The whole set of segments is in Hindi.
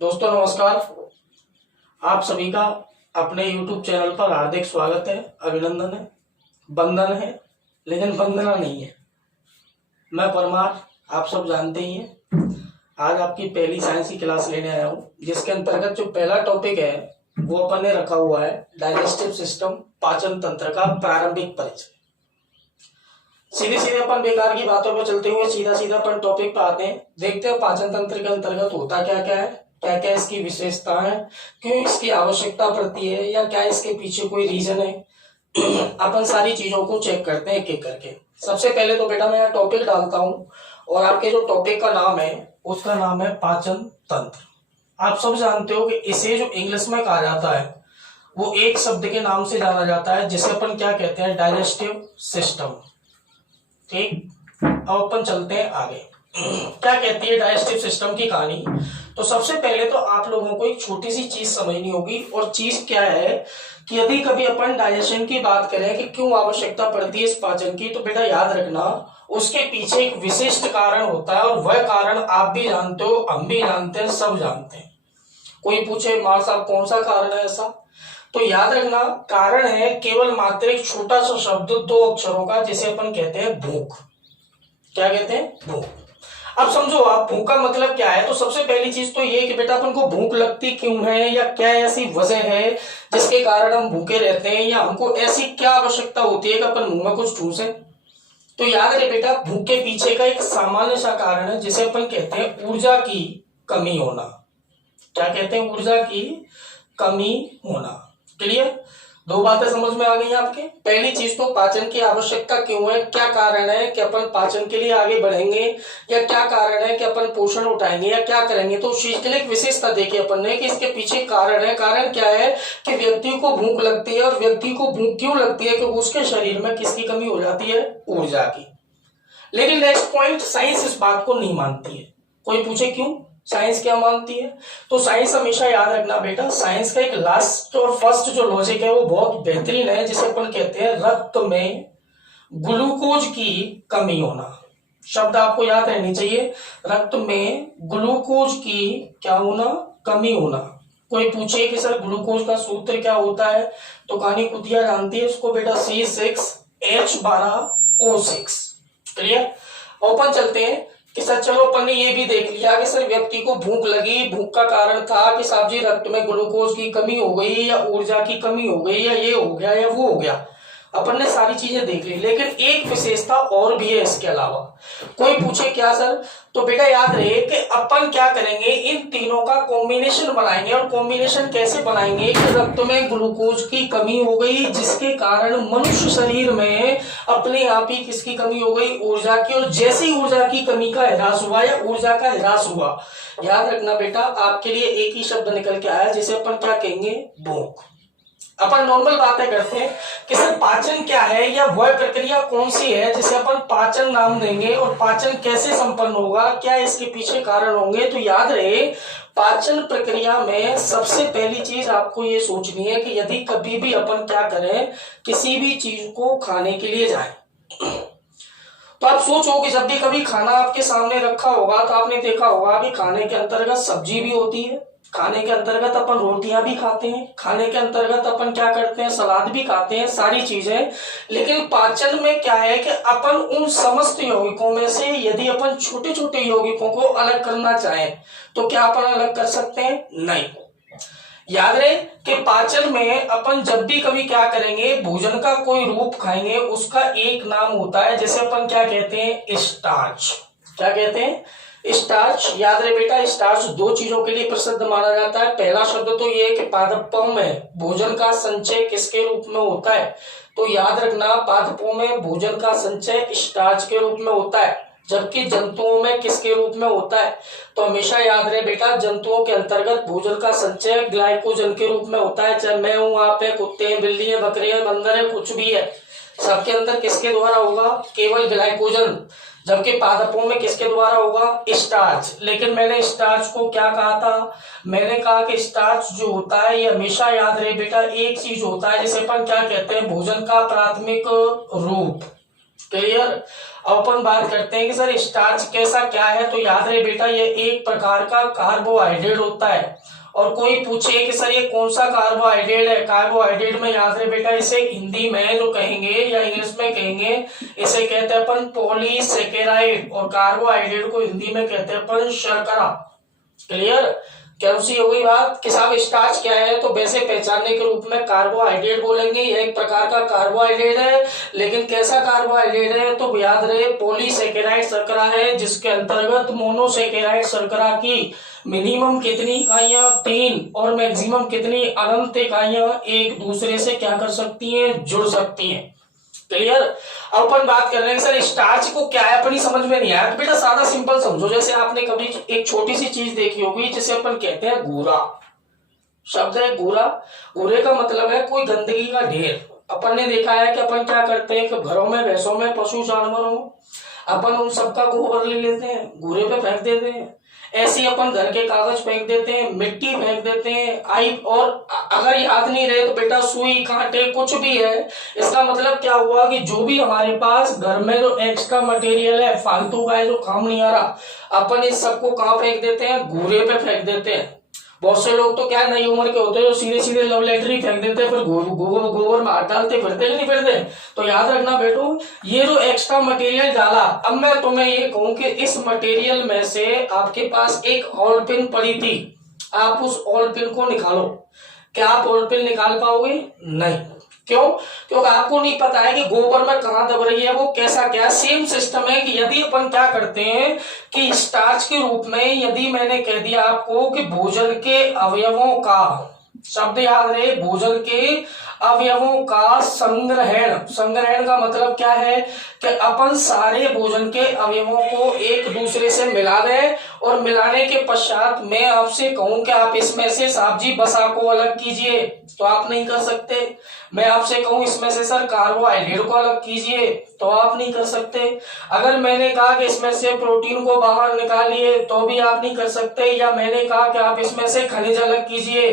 दोस्तों नमस्कार। आप सभी का अपने YouTube चैनल पर हार्दिक स्वागत है, अभिनंदन है, वंदन है, लेकिन वंदना नहीं है। मैं परमार, आप सब जानते ही हैं। आज आपकी पहली साइंस की क्लास लेने आया हूँ, जिसके अंतर्गत जो पहला टॉपिक है वो अपन ने रखा हुआ है डाइजेस्टिव सिस्टम, पाचन तंत्र का प्रारंभिक परिचय। सीधे सीधे अपन बेकार की बातों पर चलते हुए सीधा सीधा अपन टॉपिक पे आते हैं। देखते हैं पाचन तंत्र के अंतर्गत होता क्या क्या है, क्या क्या इसकी विशेषता है, क्यों इसकी आवश्यकता पड़ती है, या क्या इसके पीछे कोई रीजन है। अपन सारी चीजों को चेक करते हैं एक एक करके। सबसे पहले तो बेटा मैं यहाँ टॉपिक डालता हूँ और आपके जो टॉपिक का नाम है उसका नाम है पाचन तंत्र। आप सब जानते हो कि इसे जो इंग्लिश में कहा जाता है वो एक शब्द के नाम से जाना जाता है, जिसे अपन क्या कहते हैं, डाइजेस्टिव सिस्टम। ठीक, अब अपन चलते हैं आगे। क्या कहती है डाइजेस्टिव सिस्टम की कहानी। तो सबसे पहले तो आप लोगों को एक छोटी सी चीज समझनी होगी, और चीज क्या है कि यदि कभी अपन डाइजेशन की बात करें कि क्यों आवश्यकता पड़ती है इस पाचन की, तो बेटा याद रखना उसके पीछे एक विशिष्ट कारण होता है, और वह कारण आप भी जानते हो, हम भी जानते हैं, सब जानते हैं। कोई पूछे मार साहब कौन सा कारण है ऐसा, तो याद रखना कारण है केवल मात्र एक छोटा सा शब्द, दो अक्षरों का, जिसे अपन कहते हैं भूख। क्या कहते हैं? भूख। अब समझो आप भूख का मतलब क्या है। तो सबसे पहली चीज तो ये कि बेटा अपन को भूख लगती क्यों है, या क्या ऐसी वजह है जिसके कारण हम भूखे रहते हैं, या हमको ऐसी क्या आवश्यकता होती है कि अपन मुंह में कुछ ठूसे। तो याद रहे बेटा, भूख के पीछे का एक सामान्य सा कारण है जिसे अपन कहते हैं ऊर्जा की कमी होना। क्या कहते हैं? ऊर्जा की कमी होना। क्लियर? दो बातें समझ में आ गई आपके। पहली चीज तो पाचन की आवश्यकता क्यों है, क्या कारण है कि अपन पाचन के लिए आगे बढ़ेंगे, या क्या कारण है कि अपन पोषण उठाएंगे, या क्या करेंगे। तो उस चीज के लिए एक विशेषता देखी अपन ने कि इसके पीछे कारण है। कारण क्या है कि व्यक्ति को भूख लगती है, और व्यक्ति को भूख क्यों लगती है कि उसके शरीर में किसकी कमी हो जाती है? ऊर्जा की। लेकिन नेक्स्ट पॉइंट, साइंस इस बात को नहीं मानती है। कोई पूछे क्यों, साइंस क्या मानती है? तो साइंस हमेशा याद रखना बेटा, साइंस का एक लास्ट और फर्स्ट जो लॉजिक है वो बहुत बेहतरीन है, जिसे अपन कहते हैं रक्त में ग्लूकोज की कमी होना। शब्द आपको याद रहनी चाहिए, रक्त में ग्लूकोज की क्या होना? कमी होना। कोई पूछे कि सर ग्लूकोज का सूत्र क्या होता है, तो कहानी कुतिया जानती है उसको बेटा, C6H12O6। क्लियर? ओपन चलते हैं कि सर चलो अपन ने ये भी देख लिया कि सर व्यक्ति को भूख लगी, भूख का कारण था कि साहब जी रक्त में ग्लूकोज की कमी हो गई, या ऊर्जा की कमी हो गई, या ये हो गया या वो हो गया। अपन ने सारी चीजें देख ली, लेकिन एक विशेषता और भी है इसके अलावा। कोई पूछे क्या सर, तो बेटा याद रहे कि अपन क्या करेंगे, इन तीनों का कॉम्बिनेशन बनाएंगे। और कॉम्बिनेशन कैसे बनाएंगे कि रक्त में ग्लूकोज की कमी हो गई, जिसके कारण मनुष्य शरीर में अपने आप ही किसकी कमी हो गई? ऊर्जा की। और जैसे ही ऊर्जा की कमी का ह्रास हुआ या ऊर्जा का ह्रास हुआ, याद रखना बेटा आपके लिए एक ही शब्द निकल के आया, जिसे अपन क्या कहेंगे? भूख। अपन नॉर्मल बातें करते हैं कि सर पाचन क्या है, या वह प्रक्रिया कौन सी है जिसे अपन पाचन नाम देंगे, और पाचन कैसे संपन्न होगा, क्या इसके पीछे कारण होंगे। तो याद रहे, पाचन प्रक्रिया में सबसे पहली चीज आपको ये सोचनी है कि यदि कभी भी अपन क्या करें, किसी भी चीज को खाने के लिए जाएं, तो आप सोचो कि जब भी कभी खाना आपके सामने रखा होगा तो आपने देखा होगा कि खाने के अंतर्गत सब्जी भी होती है, खाने के अंतर्गत अपन रोटियां भी खाते हैं, खाने के अंतर्गत अपन क्या करते हैं, सलाद भी खाते हैं, सारी चीजें। लेकिन पाचन में क्या है कि अपन उन समस्त यौगिकों में से यदि अपन छोटे छोटे यौगिकों को अलग करना चाहें, तो क्या अपन अलग कर सकते हैं? नहीं। याद रहे कि पाचन में अपन जब भी कभी क्या करेंगे, भोजन का कोई रूप खाएंगे, उसका एक नाम होता है जिसे अपन क्या कहते हैं? स्टार्च। क्या कहते हैं? स्टार्च। याद रहे बेटा, स्टार्च दो चीजों के लिए प्रसिद्ध माना जाता है। पहला शब्द तो ये कि पादपों में भोजन का संचय किसके रूप में होता है, तो याद रखना पादपों में भोजन का संचय स्टार्च के रूप में होता है, जबकि जंतुओं में किसके रूप में होता है? तो हमेशा याद रहे बेटा, जंतुओं के अंतर्गत भोजन का संचय ग्लाइकोजन के रूप में होता है। चाहे मैं हूं, आप है, कुत्ते हैं, बिल्ली है, बकरी है, बंदर है, कुछ भी है, सबके अंदर किसके द्वारा होगा? केवल ग्लाइकोजन। जबकि पादपों में किसके द्वारा होगा? स्टार्च। लेकिन मैंने स्टार्च को क्या कहा था? मैंने कहा कि स्टार्च जो होता है ये हमेशा याद रहे बेटा एक चीज होता है जिसे अपन क्या कहते हैं? भोजन का प्राथमिक रूप। क्लियर। अब अपन बात करते हैं कि सर स्टार्च कैसा क्या है, तो याद रहे बेटा ये एक प्रकार का कार्बोहाइड्रेट होता है। और कोई पूछे कि सर ये कौन सा कार्बोहाइड्रेट है, कार्बोहाइड्रेट में याद रहे बेटा इसे हिंदी में जो कहेंगे या इंग्लिश में कहेंगे इसे कहते हैं अपन पॉलीसेकेराइड, और कार्बोहाइड्रेट को हिंदी में कहते हैं अपन शर्करा। क्लियर। क्या सी हो गई बात कि साहब स्टार्च क्या है, तो वैसे पहचानने के रूप में कार्बोहाइड्रेट बोलेंगे, यह एक प्रकार का कार्बोहाइड्रेट है। लेकिन कैसा कार्बोहाइड्रेट है, तो याद रहे पॉलीसेकेराइड शर्करा है, जिसके अंतर्गत मोनोसेकेराइड शर्करा की मिनिमम कितनी इकाइयां 3 और मैक्सिमम कितनी अनंत इकाइयां एक दूसरे से क्या कर सकती हैं, जुड़ सकती हैं। क्लियर। अब अपन बात कर रहे हैं सर स्टार्च को क्या है, अपनी समझ में नहीं आया तो बेटा सादा सिंपल समझो। जैसे आपने कभी एक छोटी सी चीज देखी होगी जिसे अपन कहते हैं घूरा, शब्द है घूरा। घूरे का मतलब है कोई गंदगी का ढेर। अपन ने देखा है कि अपन क्या करते हैं कि घरों में भैंसों में पशु जानवरों अपन उन सबका गोबर ले लेते हैं, घूरे पे फेंक देते हैं। ऐसे अपन घर के कागज फेंक देते हैं, मिट्टी फेंक देते हैं, आई और अगर याद नहीं रहे तो बेटा सुई कांटे कुछ भी है। इसका मतलब क्या हुआ कि जो भी हमारे पास घर में जो एक्स्ट्रा मटेरियल है, फालतू का है, जो काम नहीं आ रहा, अपन इस सबको कहाँ फेंक देते हैं, घूरे पे फेंक देते हैं। बहुत से लोग तो क्या नई उम्र के होते हैं जो सीधे सीधे लव लेटर ही फेंक देते हैं, फिर गोबर में हाथ डालते फिरते नहीं फिरते। तो याद रखना बेटो ये जो एक्स्ट्रा मटेरियल डाला, अब मैं तुम्हें ये कहूं कि इस मटेरियल में से आपके पास एक ऑल पिन पड़ी थी, आप उस ऑल पिन को निकालो। क्या आप ऑल पिन निकाल पाओगे? नहीं। क्यों? क्योंकि आपको नहीं पता है कि गोबर में कहां दब रही है, वो कैसा क्या। सेम सिस्टम है कि यदि अपन क्या करते हैं कि स्टार्च के रूप में यदि मैंने कह दिया आपको कि भोजन के अवयवों का, शब्द याद रहे, भोजन के अवयवों का संग्रहण। संग्रहण का मतलब क्या है कि अपन सारे भोजन के अवयवों को एक दूसरे से मिला दें, और मिलाने के पश्चात मैं आपसे कहूं कि आप इसमें से साहब जी बसा को अलग कीजिए, तो आप नहीं कर सकते। मैं आपसे कहूं इसमें से सर कार्बोहाइड्रेट को अलग कीजिए, तो आप नहीं कर सकते। अगर मैंने कहा कि इसमें से प्रोटीन को बाहर निकालिए, तो भी आप नहीं कर सकते। या मैंने कहा कि आप इसमें से खनिज अलग कीजिए,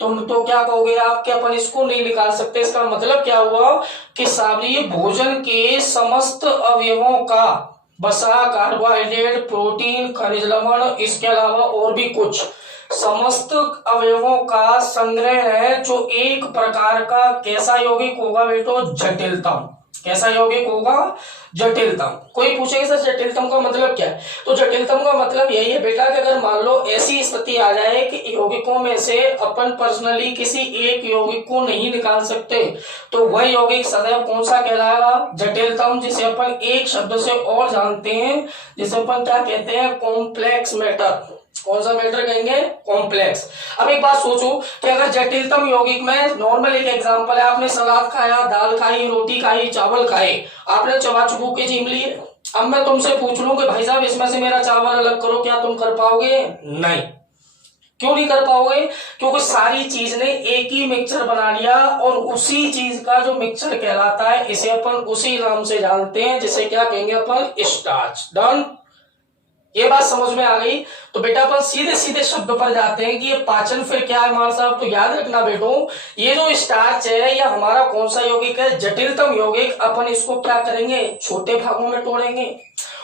तुम तो क्या कहोगे आप कि अपन इसको नहीं निकाल सकते। इसका मतलब क्या हुआ कि सारी भोजन के समस्त अवयवों का, वसा, कार्बोहाइड्रेट, प्रोटीन, खनिज लवण, इसके अलावा और भी कुछ समस्त अवयवों का संग्रह है, जो एक प्रकार का कैसा यौगिक होगा बेटो, जटिलतम। कैसा यौगिक होगा, जटिलतम। कोई पूछेगा सर जटिलतम का मतलब क्या है, तो जटिलतम का मतलब यही है बेटा कि अगर मान लो ऐसी स्थिति आ जाए कि यौगिकों में से अपन पर्सनली किसी एक यौगिक को नहीं निकाल सकते, तो वह यौगिक सदैव कौन सा कहलाएगा, जटिलतम, जिसे अपन एक शब्द से और जानते हैं, जिसे अपन क्या कहते हैं, कॉम्प्लेक्स मैटर। कौन सा मैटर कहेंगे, कॉम्प्लेक्स। अब एक बात सोचो कि अगर जटिलतम यौगिक में, नॉर्मल एक एग्जांपल है, आपने सलाद खाया, दाल खाई, रोटी खाई, चावल खाए, आपने चबा चुबू के जीम लिए। अब मैं तुमसे पूछ लूं कि भाई साहब इसमें से मेरा चावल अलग करो, क्या तुम कर पाओगे? नहीं। क्यों नहीं कर पाओगे? क्योंकि सारी चीज ने एक ही मिक्सचर बना लिया, और उसी चीज का जो मिक्सचर कहलाता है इसे अपन उसी नाम से जानते हैं, जिसे क्या कहेंगे अपन, स्टार्च। डन। ये बात समझ में आ गई। तो बेटा अपन सीधे सीधे शब्द पर जाते हैं कि ये पाचन फिर क्या है हमारे साहब। तो याद रखना बेटो ये जो स्टार्च है ये हमारा कौन सा यौगिक है, जटिलतम यौगिक। अपन इसको क्या करेंगे, छोटे भागों में तोड़ेंगे,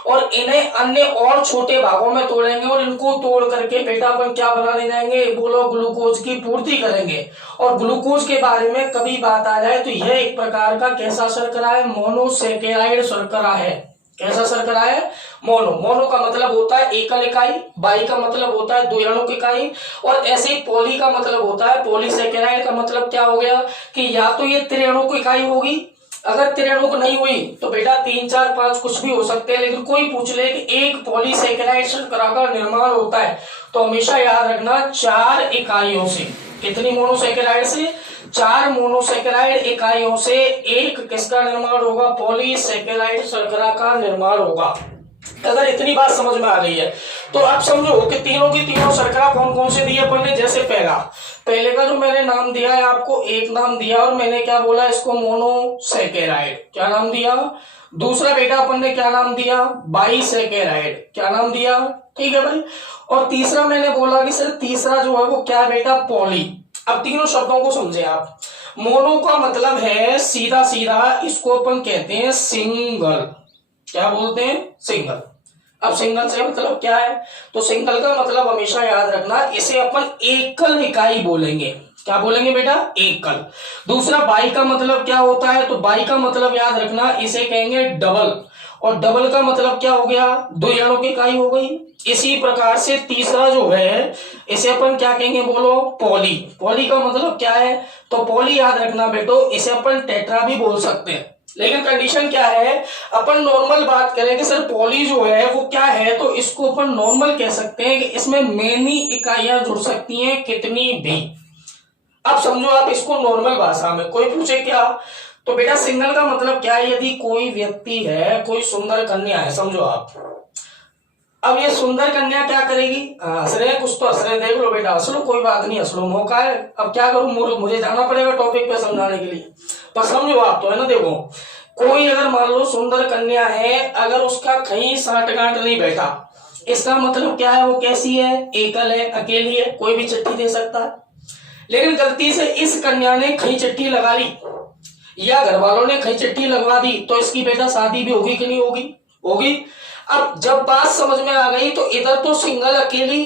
और इन्हें अन्य और छोटे भागों में तोड़ेंगे, और इनको तोड़ करके बेटा अपन क्या बनाने जाएंगे, बोलो, ग्लूकोज की पूर्ति करेंगे। और ग्लूकोज के बारे में कभी बात आ जाए तो यह एक प्रकार का कैसा शर्करा है, मोनोसेकेराइड शर्करा है। कैसा शर्करा है, मोनो। मोनो का मतलब होता है एकल इकाई, बाई का मतलब होता है द्विअणुक इकाई, और ऐसे ही पॉली का मतलब होता है, पॉलीसेकेराइड का मतलब क्या हो गया कि या तो ये त्रिअणुक इकाई होगी, अगर त्रिअणुक नहीं हुई तो बेटा 3, 4, 5 कुछ भी हो सकते हैं। लेकिन कोई पूछ ले कि एक पॉलीसेकेराइड शर्करा का निर्माण होता है, तो हमेशा याद रखना 4 इकाइयों से। कितनी मोनोसेकेराइड से, 4 मोनोसेकेराइड इकाइयों से एक किसका निर्माण होगा, पॉलीसेकेराइड शर्करा का निर्माण होगा। अगर इतनी बात समझ में आ गई है तो आप समझो कि तीनों की तीनों शर्करा कौन कौन से दिए अपन ने। जैसे पहले का जो मैंने नाम दिया है आपको, एक नाम दिया और मैंने क्या बोला, इसको मोनोसेकेराइड, क्या नाम दिया। दूसरा बेटा अपन ने क्या नाम दिया, बाईसेकेराइड, क्या नाम दिया, ठीक है भाई। और तीसरा मैंने बोला कि सर तीसरा जो है वो क्या बेटा, पॉली। अब तीनों शब्दों को समझे आप। मोनो का मतलब है सीधा सीधा, इसको अपन कहते हैं सिंगल। क्या बोलते हैं? सिंगल। अब सिंगल से मतलब क्या है? तो सिंगल का मतलब हमेशा याद रखना, इसे अपन एकल इकाई बोलेंगे। क्या बोलेंगे बेटा? एकल। दूसरा बाई का मतलब क्या होता है? तो बाई का मतलब याद रखना, इसे कहेंगे डबल। और डबल का मतलब क्या हो गया? दो जनों की इकाई हो गई। इसी प्रकार से तीसरा जो है, इसे अपन क्या कहेंगे? बोलो। पॉली। पॉली का मतलब क्या है? तो पॉली याद रखना बेटो, इसे अपन टेट्रा भी बोल सकते हैं। लेकिन कंडीशन क्या है? अपन नॉर्मल बात करें कि सर पॉली जो है वो क्या है, तो इसको अपन नॉर्मल कह सकते हैं कि इसमें मेनी इकाइयां जुड़ सकती हैं, कितनी भी। अब समझो आप इसको नॉर्मल भाषा में, कोई पूछे क्या, तो बेटा सिंगल का मतलब क्या है? यदि कोई व्यक्ति है, कोई सुंदर कन्या है, समझो आप। अब ये सुंदर कन्या क्या करेगी? हंस रहे हैं कुछ तो हंस रहे हैं, देख लो बेटा, हंस लो, कोई बात नहीं, हंस लो, मौका है। अब क्या करूं, मुझे जाना पड़ेगा टॉपिक पे समझाने के लिए, पर समझो आप तो, है ना। देखो, कोई अगर मान लो सुंदर कन्या है, अगर उसका कहीं साठ गांठ नहीं बैठा, इसका मतलब क्या है? वो कैसी है? एकल है, अकेली है, कोई भी चिट्ठी दे सकता है। लेकिन गलती से इस कन्या ने कहीं चिट्ठी लगा ली, या घर वालों ने कहीं चिट्ठी लगवा दी, तो इसकी बेटा शादी भी होगी कि नहीं होगी? होगी। अब जब बात समझ में आ गई, तो इधर तो सिंगल अकेली,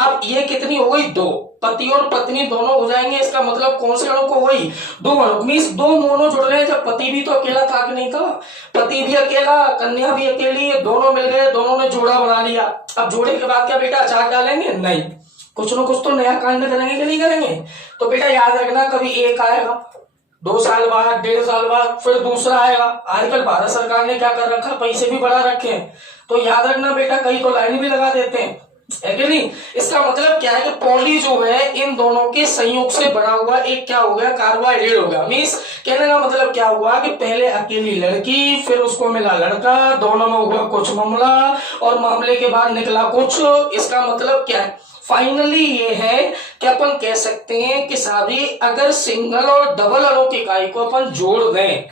अब ये कितनी हो गई? दो। पति और पत्नी दोनों हो जाएंगे, इसका मतलब कौन से अणु को हो गई? दो अणु। मीन्स दो मोनो जुड़ रहे हैं, जब पति भी तो अकेला था कि नहीं था? पति भी अकेला, कन्या भी अकेली, दोनों मिल गए, दोनों ने जोड़ा बना लिया। अब जोड़े के बाद क्या बेटा अचार डालेंगे? नहीं, कुछ ना कुछ तो नया कांड करेंगे कि नहीं करेंगे? तो बेटा याद रखना, कभी एक आएगा, 2 साल बाद, 1.5 साल बाद फिर दूसरा आएगा। आजकल भारत सरकार ने क्या कर रखा, पैसे भी बढ़ा रखे हैं, तो याद रखना बेटा, कई तो लाइन भी लगा देते हैं, है कि नहीं। इसका मतलब क्या है कि पॉली जो है इन दोनों के संयोग से बना हुआ एक क्या हो गया? कार्बोहाइड्रेट हो गया। मीन्स कहने का मतलब क्या हुआ कि पहले अकेली लड़की, फिर उसको मिला लड़का, दोनों में हुआ कुछ मामला, और मामले के बाद निकला कुछ। इसका मतलब क्या है? फाइनली ये है कि अपन कह सकते हैं कि सभी अगर सिंगल और डबल अणु की इकाई को अपन जोड़ दें,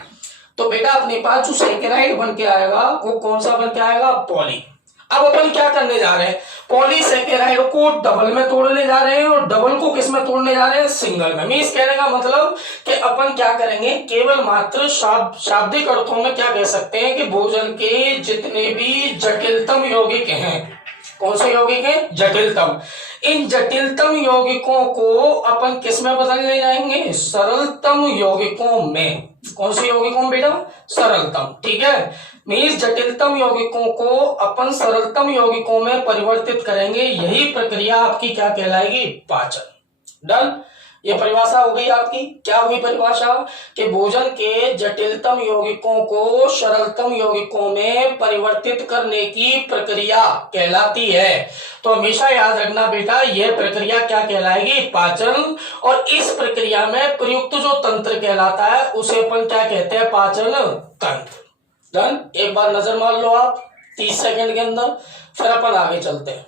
तो बेटा अपने पास जो सैकेराइड बन के आएगा वो कौन सा बन के आएगा? पॉली। अब अपन क्या करने जा रहे हैं? पॉलीसैकेराइड को डबल में तोड़ने जा रहे हैं, और डबल को किस में तोड़ने जा रहे हैं? सिंगल में। मीन्स कहने का मतलब कि अपन क्या करेंगे, केवल मात्र शाब्दिक अर्थों में क्या कह सकते हैं कि भोजन के जितने भी जटिलतम यौगिक हैं, कौन से यौगिक हैं? जटिलतम। इन जटिलतम यौगिकों को अपन किस में बदलने जाएंगे? सरलतम यौगिकों में। कौन से यौगिकों में बेटा? सरलतम। ठीक है, मीन्स जटिलतम यौगिकों को अपन सरलतम यौगिकों में परिवर्तित करेंगे। यही प्रक्रिया आपकी क्या कहलाएगी? पाचन। डन। ये परिभाषा हो गई आपकी। क्या हुई परिभाषा? कि भोजन के जटिलतम यौगिकों को सरलतम यौगिकों में परिवर्तित करने की प्रक्रिया कहलाती है। तो हमेशा याद रखना बेटा, यह प्रक्रिया क्या कहलाएगी? पाचन। और इस प्रक्रिया में प्रयुक्त जो तंत्र कहलाता है उसे अपन क्या कहते हैं? पाचन तंत्र। डन। एक बार नजर मार लो आप 30 सेकंड के अंदर, फिर अपन आगे चलते हैं।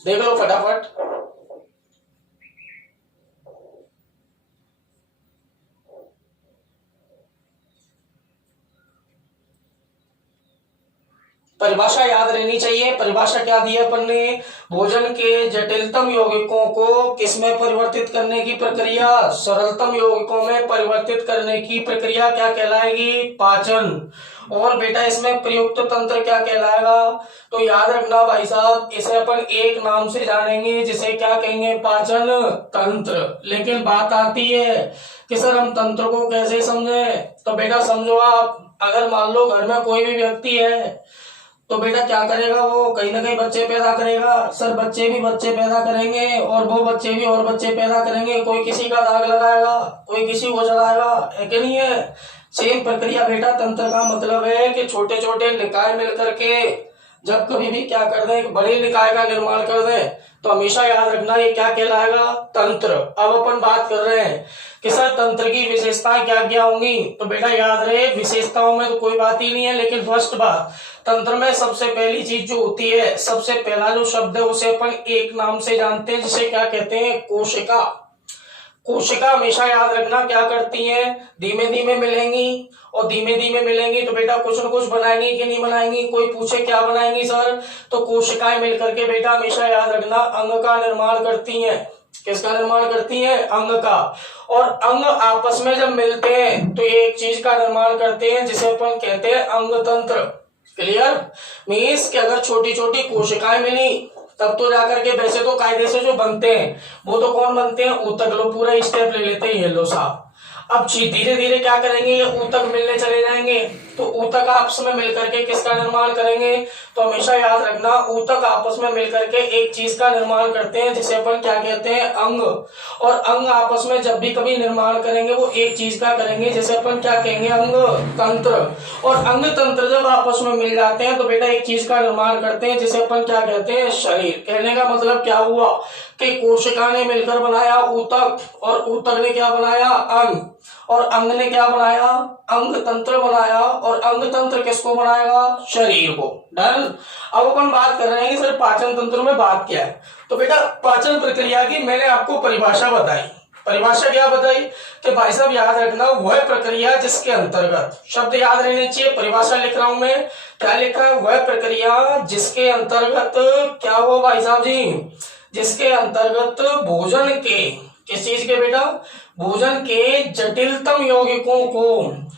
देख लो फटाफट। परिभाषा याद रहनी चाहिए। परिभाषा क्या दी है अपन ने? भोजन के जटिलतम यौगिकों को किसमें परिवर्तित करने की प्रक्रिया? सरलतम यौगिकों में परिवर्तित करने की प्रक्रिया क्या कहलाएगी? पाचन। और बेटा इसमें प्रयुक्त तंत्र क्या कहलाएगा? तो याद रखना भाई साहब, इसे अपन एक नाम से जानेंगे, जिसे क्या कहेंगे? पाचन तंत्र। लेकिन बात आती है कि सर हम तंत्र को कैसे समझे? तो बेटा समझो आप, अगर मान लो घर में कोई भी व्यक्ति है, तो बेटा क्या करेगा? वो कहीं ना कहीं बच्चे पैदा करेगा। सर बच्चे भी बच्चे पैदा करेंगे, और वो बच्चे भी और बच्चे पैदा करेंगे। कोई किसी का दाग लगाएगा, कोई किसी को जलाएगा, है कि नहीं है? सेम प्रक्रिया बेटा तंत्र का मतलब है कि छोटे छोटे निकाय मिलकर के जब कभी भी क्या कर दें, एक बड़े निकाय का निर्माण कर दें, तो हमेशा याद रखना ये क्या कहलाएगा? तंत्र। अब अपन बात कर रहे हैं कि सर तंत्र की विशेषताएं क्या क्या होंगी, तो बेटा याद रहे विशेषताओं में तो कोई बात ही नहीं है, लेकिन फर्स्ट बात, तंत्र में सबसे पहली चीज जो होती है, सबसे पहला जो शब्द है उसे अपन एक नाम से जानते हैं, जिसे क्या कहते हैं? कोशिका। कोशिका हमेशा याद रखना क्या करती हैं? धीमे धीमे मिलेंगी, और धीमे धीमे मिलेंगी तो बेटा कुछ न कुछ बनाएंगी कि नहीं बनाएंगी? कोई पूछे क्या बनाएंगी सर, तो कोशिकाएं मिलकर के बेटा हमेशा याद रखना अंग का निर्माण करती हैं। किसका निर्माण करती हैं? अंग का। और अंग आपस में जब मिलते हैं तो एक चीज का निर्माण करते हैं जिसे अपन कहते हैं अंग तंत्र। क्लियर? मीन्स कि अगर छोटी छोटी कोशिकाएं मिली तब तो जाकर के वैसे तो कायदे से जो बनते हैं वो तो कौन बनते हैं? ऊतक। लो पूरा स्टेप ले लेते हैं, ये लो साहब। अब धीरे धीरे क्या करेंगे, ये ऊतक मिलने चले जाएंगे तो ऊतक आपस में मिलकर के किसका निर्माण करेंगे? तो हमेशा याद रखना, ऊतक आपस में मिलकर के एक चीज का निर्माण करते हैं जिसे अपन क्या कहते हैं? अंग। और अंग आपस में जब भी कभी निर्माण करेंगे वो एक चीज का करेंगे जिसे अपन क्या कहेंगे? अंग तंत्र। और अंग तंत्र जब आपस में मिल जाते हैं तो बेटा एक चीज का निर्माण करते हैं जिसे अपन क्या कहते हैं? शरीर। कहने का मतलब क्या हुआ कि कोशिका ने मिलकर बनाया ऊतक, और ऊतक ने क्या बनाया? अंग, और अंग ने क्या बनाया? अंग तंत्र बनाया, और अंग तंत्र किसको बनाएगा? शरीर को। डन। अब अपन बात कर रहे हैं कि सर पाचन तंत्र में बात क्या है। तो बेटा पाचन प्रक्रिया की मैंने आपको परिभाषा बताई। परिभाषा क्या बताई कि भाई साहब याद रखना, वह प्रक्रिया जिसके अंतर्गत, शब्द याद रहने चाहिए, परिभाषा लिख रहा हूं मैं, क्या लिखा है? वह प्रक्रिया जिसके अंतर्गत क्या हो भाई साहब जी? जिसके अंतर्गत भोजन के, किस चीज के बेटा? भोजन के जटिलतम यौगिकों को,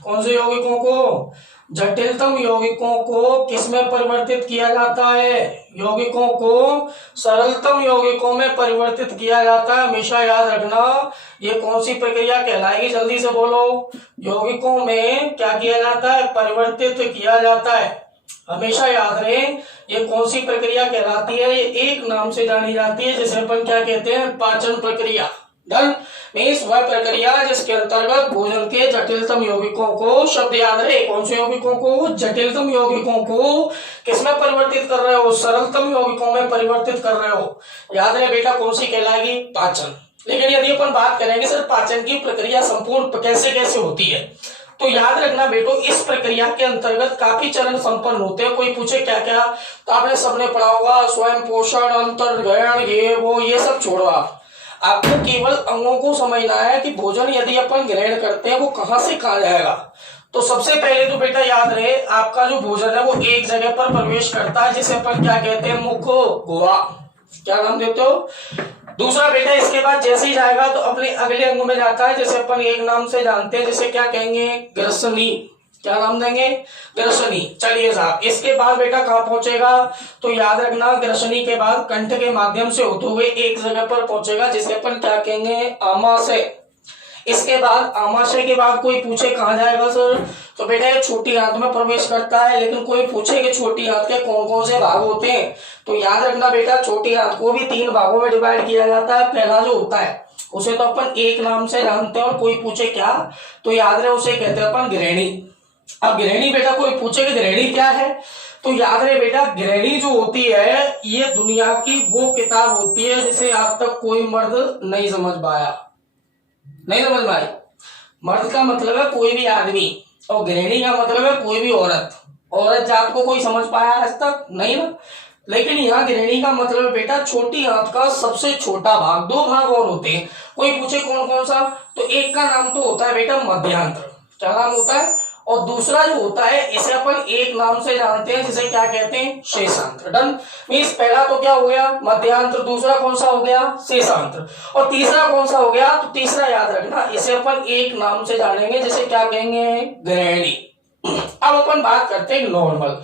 कौन से यौगिकों को? जटिलतम यौगिकों को किसमें परिवर्तित किया जाता है? यौगिकों को सरलतम यौगिकों में परिवर्तित किया जाता है। हमेशा याद रखना, ये कौन सी प्रक्रिया कहलाएगी? जल्दी से बोलो। यौगिकों में क्या किया जाता है? परिवर्तित किया जाता है। हमेशा याद रहे, ये कौन सी प्रक्रिया कहलाती है? ये एक नाम से जानी जाती है जिसे अपन क्या कहते हैं? पाचन प्रक्रिया। डन। मीन्स वह प्रक्रिया जिसके अंतर्गत भोजन के जटिलतम यौगिकों को, शब्द याद रहे, कौन से यौगिकों को? जटिलतम यौगिकों को किसमें परिवर्तित कर रहे हो? सरलतम यौगिकों में परिवर्तित कर रहे हो। याद रहे बेटा, कौन सी कहलाएगी? पाचन। लेकिन यदि अपन बात करेंगे सर पाचन की प्रक्रिया संपूर्ण कैसे कैसे होती है, तो याद रखना बेटो, इस प्रक्रिया के अंतर्गत काफी चरण संपन्न होते हैं। कोई पूछे क्या क्या, तो आपने सबने पढ़ा होगा स्वयं पोषण, अंतर्ग्रहण, ये वो, ये सब छोड़ो। आपको केवल अंगों को समझना है कि भोजन यदि अपन ग्रहण करते हैं वो कहां से कहां जाएगा। तो सबसे पहले तो बेटा याद रहे, आपका जो भोजन है वो एक जगह पर प्रवेश करता है जिसे अपन क्या कहते हैं? मुख गुहा। क्या नाम देते हो? दूसरा बेटा इसके बाद जैसे ही जाएगा तो अपने अगले अंग में जाता है जिसे अपन एक नाम से जानते हैं, जिसे क्या कहेंगे? ग्रसनी। क्या नाम देंगे? ग्रसनी। चलिए साहब, इसके बाद बेटा कहाँ पहुंचेगा? तो याद रखना, ग्रसनी के बाद कंठ के माध्यम से होते हुए एक जगह पर पहुंचेगा जिसे अपन क्या कहेंगे? आमाशय। इसके बाद आमाशय के बाद कोई पूछे कहाँ जाएगा सर, तो बेटा ये छोटी आंत में प्रवेश करता है। लेकिन कोई पूछे कि छोटी आंत के कौन कौन से भाग होते हैं, तो याद रखना बेटा छोटी आंत को भी 3 भागों में डिवाइड किया जाता है। पहला जो होता है उसे तो अपन एक नाम से जानते हैं, और कोई पूछे क्या, तो याद रहे उसे कहते हैं अपन गृहिणी। अब गृहिणी बेटा कोई पूछे कि गृहिणी क्या है, तो याद रहे बेटा गृहिणी जो होती है ये दुनिया की वो किताब होती है जिसे आज तक कोई मर्द नहीं समझ पाया। नहीं समझ पाई? मर्द का मतलब है कोई भी आदमी, और गृहिणी का मतलब है कोई भी औरत। औरत जात को कोई समझ पाया आज तक? नहीं ना। लेकिन यहाँ गृहिणी का मतलब है बेटा छोटी आंत का सबसे छोटा भाग। 2 भाग और होते हैं, कोई पूछे कौन कौन सा, तो एक का नाम तो होता है बेटा मध्यांत्र। क्या नाम होता है? और दूसरा जो होता है इसे अपन एक नाम से जानते हैं जिसे क्या कहते हैं? शेषांत्र। डन। मीन्स पहला तो क्या हो गया? मध्यांत्र। दूसरा कौन सा हो गया? शेषांत्र। और तीसरा कौन सा हो गया? तो तीसरा याद रखना, इसे अपन एक नाम से जानेंगे जिसे क्या कहेंगे? गृहिणी। अब अपन बात करते हैं नॉर्मल।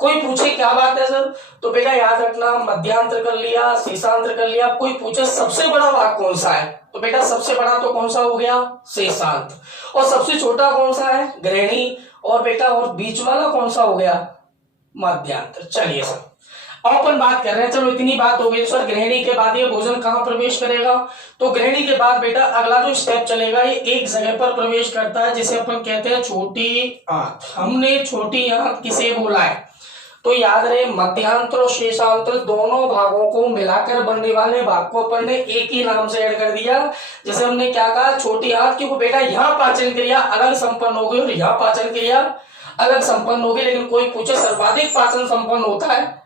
कोई पूछे क्या बात है सर, तो बेटा याद रखना मध्यांत्र कर लिया, शेषांत्र कर लिया। कोई पूछे सबसे बड़ा भाग कौन सा है, तो बेटा सबसे बड़ा तो कौन सा हो गया? शेषांत्र। और सबसे छोटा कौन सा है? गृहिणी। और बेटा और बीच वाला कौन सा हो गया? मध्यांत्र। चलिए सर, अब अपन बात कर रहे हैं, चलो इतनी बात हो गई सर। गृहिणी के बाद ये भोजन कहाँ प्रवेश करेगा, तो गृहिणी के बाद बेटा अगला जो स्टेप चलेगा ये एक जगह पर प्रवेश करता है जिसे अपन कहते हैं छोटी आंत। हमने छोटी आंत किसे बोला है, तो याद रहे मध्यांत्र और शेषांत्र दोनों भागों को मिलाकर बनने वाले भाग को अपन ने एक ही नाम से ऐड कर दिया। जैसे हमने क्या कहा, छोटी आंत, क्योंकि बेटा यहाँ पाचन क्रिया अलग संपन्न होगी और यहाँ पाचन क्रिया अलग संपन्न होगी। लेकिन कोई पूछे सर्वाधिक पाचन संपन्न होता है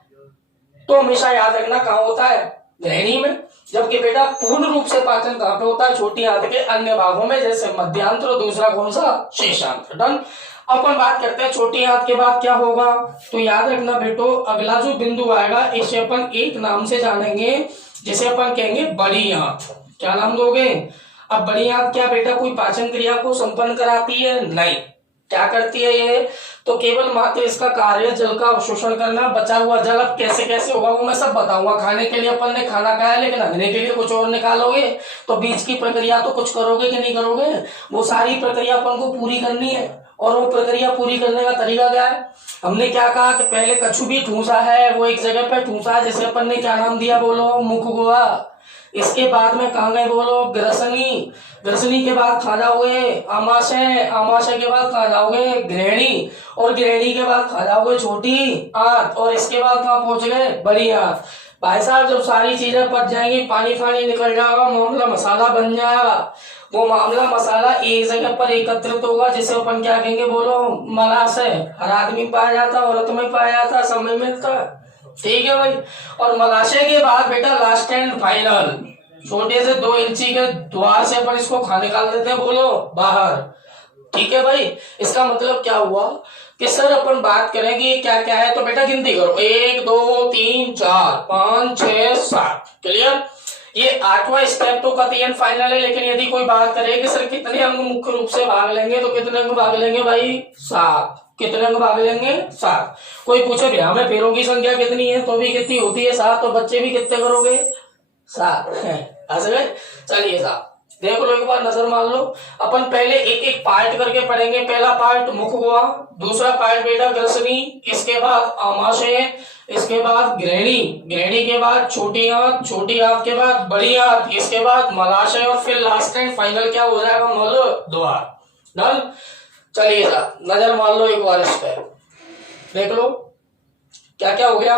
तो हमेशा याद रखना कहाँ होता है? गृहिणी में। जबकि बेटा पूर्ण रूप से पाचन कहाँ पे होता है? छोटी आंत के अन्य भागों में, जैसे मध्यांत्र और दूसरा कौन सा? शेषांत्र। डन। अपन बात करते हैं छोटी आंत के बाद क्या होगा, तो याद रखना बेटो अगला जो बिंदु आएगा इसे अपन एक नाम से जानेंगे जिसे अपन कहेंगे बड़ी आंत। क्या नाम दोगे? अब बड़ी आंत क्या बेटा कोई पाचन क्रिया को संपन्न कराती है? नहीं। क्या करती है ये? तो केवल मात्र इसका कार्य जल का अवशोषण करना। बचा हुआ जल अब कैसे कैसे होगा वो मैं सब बताऊंगा। खाने के लिए अपन ने खाना खाया, लेकिन हगने के लिए कुछ और निकालोगे तो बीच की प्रक्रिया तो कुछ करोगे कि नहीं करोगे? वो सारी प्रक्रिया अपन को पूरी करनी है। और वो प्रक्रिया पूरी करने का तरीका क्या है? हमने क्या कहा कि पहले कछु भी ठूसा है, वो एक जगह पे ठूसा है, जैसे अपन ने क्या नाम दिया बोलो? मुख गुहा। इसके बाद में कहाँ गए बोलो? ग्रसनी। ग्रसनी के बाद खा जाओगे आमाशय। आमाशय के बाद खा जाओगे ग्रहणी। और ग्रहणी के बाद खा जाओगे छोटी आंत। और इसके बाद कहाँ पहुंच गए? बड़ी आंत। भाई साहब जब सारी चीजें पच जाएंगी, पानी फानी निकल जाएगा, मामला मसाला बन जाएगा। वो मामला मसाला एक जगह पर एकत्रित होगा, जिसे अपन क्या कहेंगे बोलो? मलाशय। हर आदमी पाया जाता, औरत में पाया जाता, सब में मिलता है। ठीक है भाई। और मलाशय के बाद बेटा लास्ट एंड फाइनल छोटे से 2 इंची के द्वार से अपन इसको खा निकाल देते हैं बोलो बाहर। ठीक है भाई। इसका मतलब क्या हुआ कि सर अपन बात करेंगे क्या क्या है, तो बेटा गिनती करो 1 2 3 4 5 6 7। क्लियर? ये 8वां स्टेप तो कतईन फाइनल है, लेकिन यदि कोई बात करे कि सर कितने अंग मुख्य रूप से भाग लेंगे, तो कितने अंग भाग लेंगे भाई? 7। कितने अंग भाग लेंगे? 7। कोई पूछे भैया हमें पैरों की संख्या कितनी है, तो भी कितनी होती है? 7। तो बच्चे भी कितने करोगे? 7 है। चलिए साहब देख लो, एक बार नजर मान लो। अपन पहले एक एक पार्ट करके पढ़ेंगे। पहला पार्ट मुख गुहा, दूसरा पार्ट बेटा ग्रसनी, इसके बाद आमाशय, इसके बाद ग्रहणी, ग्रहणी के बाद छोटी आंत, छोटी आंत के बाद बड़ी आंत, इसके बाद मलाशय, और फिर लास्ट एंड फाइनल क्या हो जाएगा? मल द्वार। डन। चलिए साहब नजर मान लो एक बार इस पे, देख लो क्या क्या हो गया।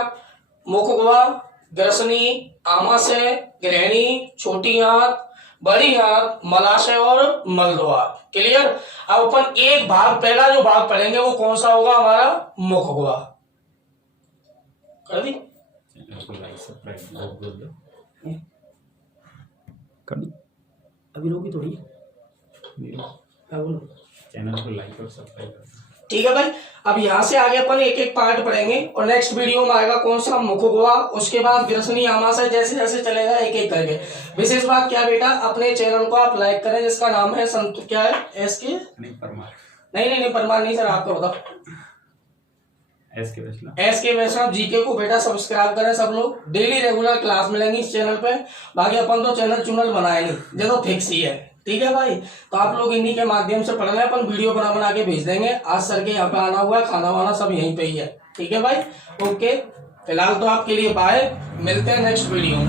मुख गुहा, ग्रसनी, आमाशय, ग्रहणी, छोटी आंत, बड़ी आंत, मलाशय और मलद्वार। क्लियर? अब अपन एक भाग, पहला जो भाग पढ़ेंगे वो कौन सा होगा? हमारा मुख गुहा। कर दी? अभी लोगी थोड़ी क्या बोलो? चैनल को लाइक और सब्सक्राइब कर। ठीक है भाई। अब यहाँ से आगे अपन एक एक पार्ट पढ़ेंगे, और नेक्स्ट वीडियो में आएगा कौन सा? मुख गुहा, उसके बाद ग्रसनी, आमाशय, जैसे जैसे चलेगा एक एक करके। विशेष बात क्या बेटा, अपने चैनल को आप लाइक करें, जिसका नाम है क्या है? परमार। नहीं परमार नहीं सर, आपको बताओ। एसके वैष्णव जीके को बेटा सब्सक्राइब करें सब लोग। डेली रेगुलर क्लास मिलेंगी इस चैनल पे। बाकी अपन तो चैनल चुनल बनाए नहीं, ये तो फिक्स ही है। ठीक है भाई। तो आप लोग इन्हीं के माध्यम से पढ़ रहे हैं, अपन वीडियो बना के भेज देंगे। आज सर के यहाँ पे आना हुआ है, खाना वाना सब यहीं पे ही है। ठीक है भाई। ओके, फिलहाल तो आपके लिए बाय, मिलते हैं नेक्स्ट वीडियो में।